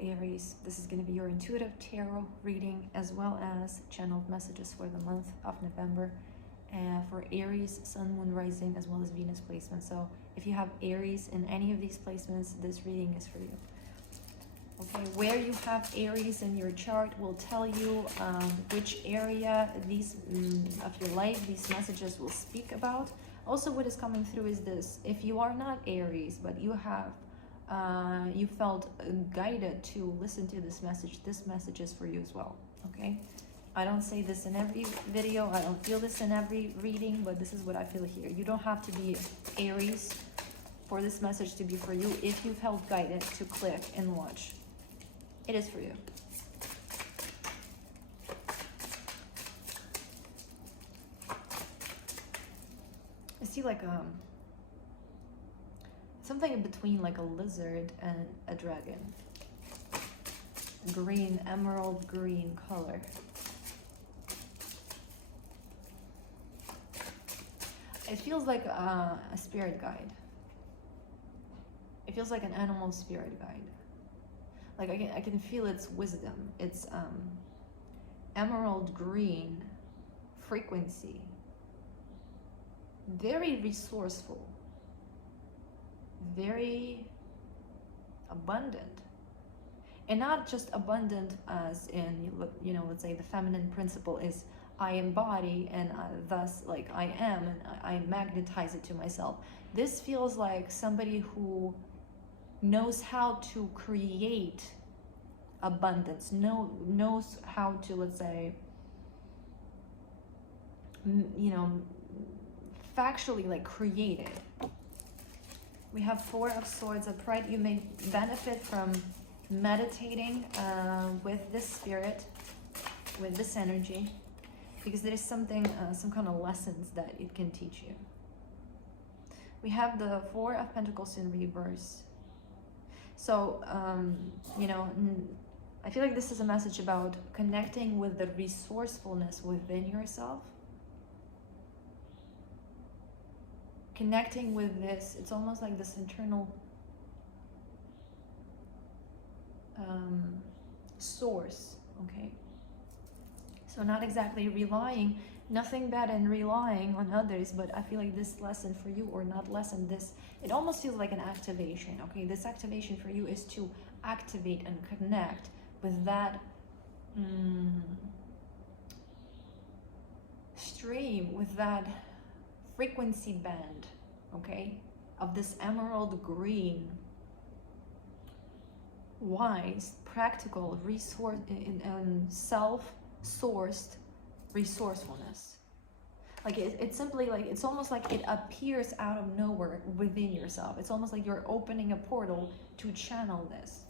Aries. This is going to be your intuitive tarot reading as well as channeled messages for the month of November for Aries, Sun, Moon, Rising, as well as Venus placement. So if you have Aries in any of these placements, this reading is for you. Okay, where you have Aries in your chart will tell you which area of your life these messages will speak about. Also, what is coming through is this: if you are not Aries, but you have you felt guided to listen to this message is for you as well. Okay, I don't say this in every video, I don't feel this in every reading, but this is what I feel here. You don't have to be Aries for this message to be for you. If you felt guided to click and watch, it is for you. I see like something in between, like a lizard and a dragon. Green, emerald green color. It feels like a spirit guide. It feels like an animal spirit guide. Like I can feel its wisdom. It's emerald green frequency. Very resourceful. Very abundant. And not just abundant as in, you know, let's say the feminine principle is I embody and thus like I am and I magnetize it to myself. This feels like somebody who knows how to create abundance, knows how to, let's say, you know, factually like create it. We have Four of Swords upright. You may benefit from meditating with this spirit, with this energy, because there is something, some kind of lessons that it can teach you. We have the Four of Pentacles in reverse. So, you know, I feel like this is a message about connecting with the resourcefulness within yourself. Connecting with this, it's almost like this internal source, okay? So not exactly relying, nothing bad in relying on others, but I feel like this lesson for you, or not lesson, this, it almost feels like an activation, okay? This activation for you is to activate and connect with that stream, with that frequency band, okay, of this emerald green, wise, practical, resource, self-sourced resourcefulness. Like it's simply like, it's almost like it appears out of nowhere within yourself. It's almost like you're opening a portal to channel this.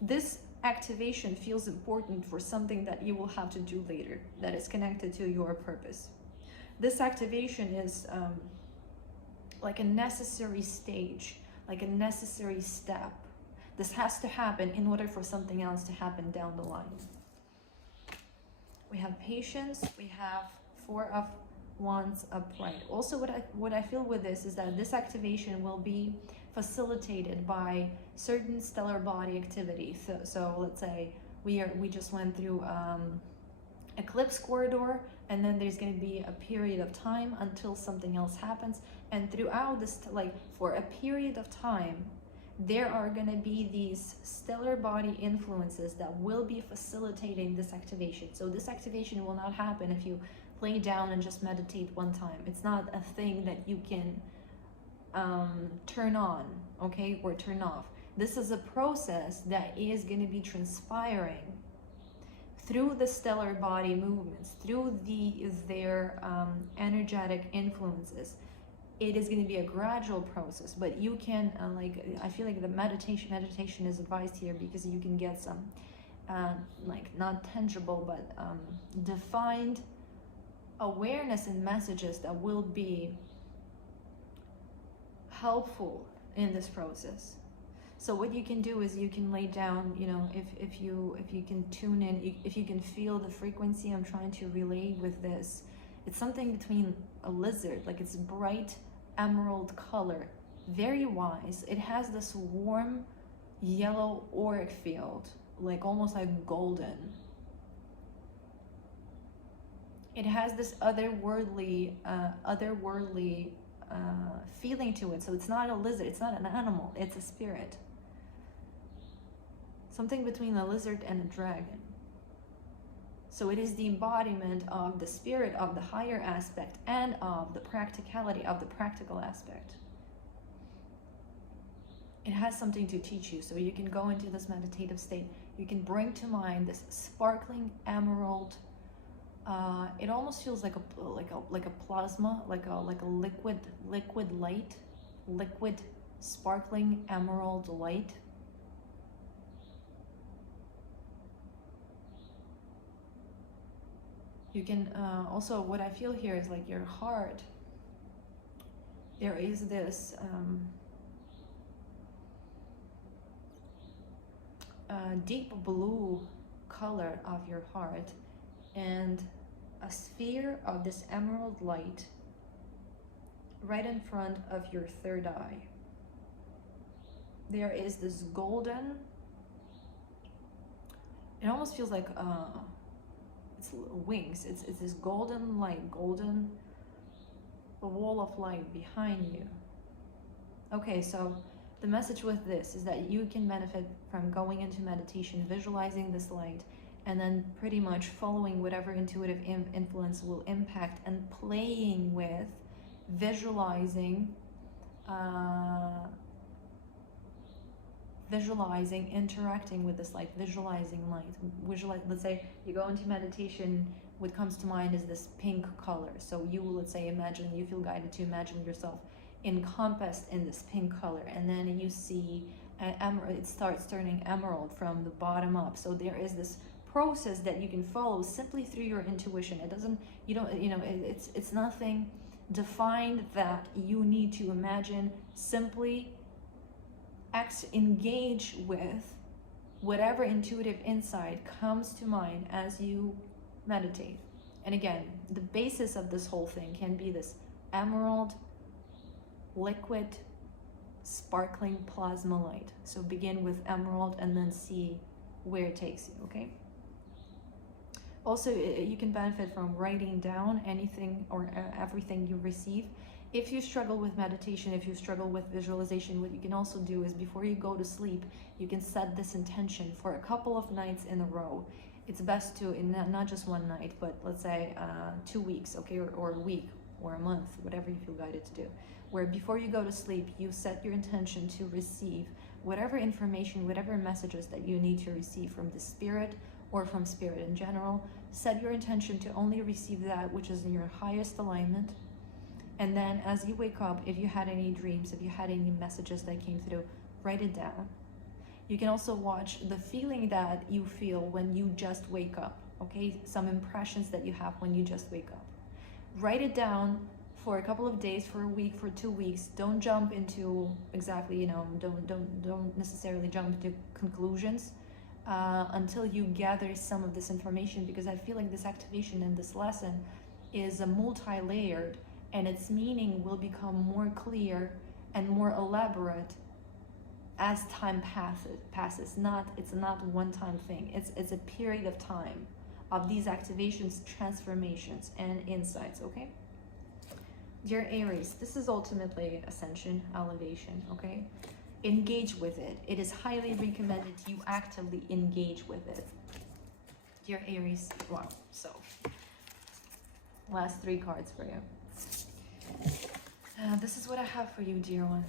This activation feels important for something that you will have to do later that is connected to your purpose. This activation is like a necessary stage, like a necessary step. This has to happen in order for something else to happen down the line. We have patience, we have Four of Wands upright. Also, what I feel with this is that this activation will be facilitated by certain stellar body activity. So let's say we just went through eclipse corridor, and then there's going to be a period of time until something else happens, and throughout this, like for a period of time, there are going to be these stellar body influences that will be facilitating this activation. So this activation will not happen if you lay down and just meditate one time. It's not a thing that you can turn on, okay, or turn off. This is a process that is going to be transpiring through the stellar body movements, through their energetic influences. It is going to be a gradual process, but you can like, I feel like the meditation is advised here because you can get some like not tangible but defined awareness and messages that will be helpful in this process. So what you can do is you can lay down, you know, if you can tune in, if you can feel the frequency I'm trying to relay with this. It's something between a lizard, like it's bright emerald color, very wise. It has this warm yellow auric field, like almost like golden. It has this otherworldly feeling to it. So it's not a lizard, it's not an animal, it's a spirit. Something between a lizard and a dragon. So it is the embodiment of the spirit, of the higher aspect, and of the practicality, of the practical aspect. It has something to teach you, so you can go into this meditative state. You can bring to mind this sparkling emerald. It almost feels like a plasma, like a liquid light, liquid sparkling emerald light. You can also, what I feel here is like your heart. There is this deep blue color of your heart, and a sphere of this emerald light right in front of your third eye. There is this golden, it almost feels like it's wings. It's this golden light, golden wall of light behind you. Okay, so the message with this is that you can benefit from going into meditation, visualizing this light, and then pretty much following whatever intuitive influence will impact, and playing with visualizing, interacting with this light, visualizing light. Let's say you go into meditation, what comes to mind is this pink color. So you will, let's say, imagine, you feel guided to imagine yourself encompassed in this pink color, and then you see it starts turning emerald from the bottom up. So there is this process that you can follow simply through your intuition. It doesn't, it's nothing defined that you need to imagine. Simply engage with whatever intuitive insight comes to mind as you meditate. And again, the basis of this whole thing can be this emerald liquid sparkling plasma light. So begin with emerald and then see where it takes you, okay? Also, you can benefit from writing down anything or everything you receive. If you struggle with meditation, if you struggle with visualization, what you can also do is before you go to sleep, you can set this intention for a couple of nights in a row. It's best to, not just one night, but let's say 2 weeks, okay, or a week or a month, whatever you feel guided to do, where before you go to sleep, you set your intention to receive whatever information, whatever messages that you need to receive from the spirit or from spirit in general. Set your intention to only receive that which is in your highest alignment. And then as you wake up, if you had any dreams, if you had any messages that came through, write it down. You can also watch the feeling that you feel when you just wake up, okay? Some impressions that you have when you just wake up. Write it down for a couple of days, for a week, for 2 weeks. Don't jump into exactly, don't necessarily jump into conclusions until you gather some of this information, because I feel like this activation in this lesson is a multi-layered, and its meaning will become more clear and more elaborate as time passes. It's not one-time thing. It's a period of time of these activations, transformations, and insights, okay? Dear Aries, this is ultimately ascension, elevation, okay? Engage with it. It is highly recommended you actively engage with it. Dear Aries, wow, so last 3 cards for you. This is what I have for you, dear one.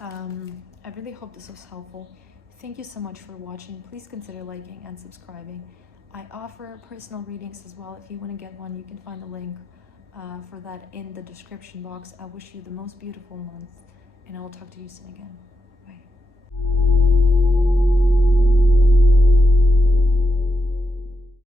I really hope this was helpful. Thank you so much for watching. Please consider liking and subscribing. I offer personal readings as well. If you want to get one, you can find the link for that in the description box. I wish you the most beautiful month, and I will talk to you soon again.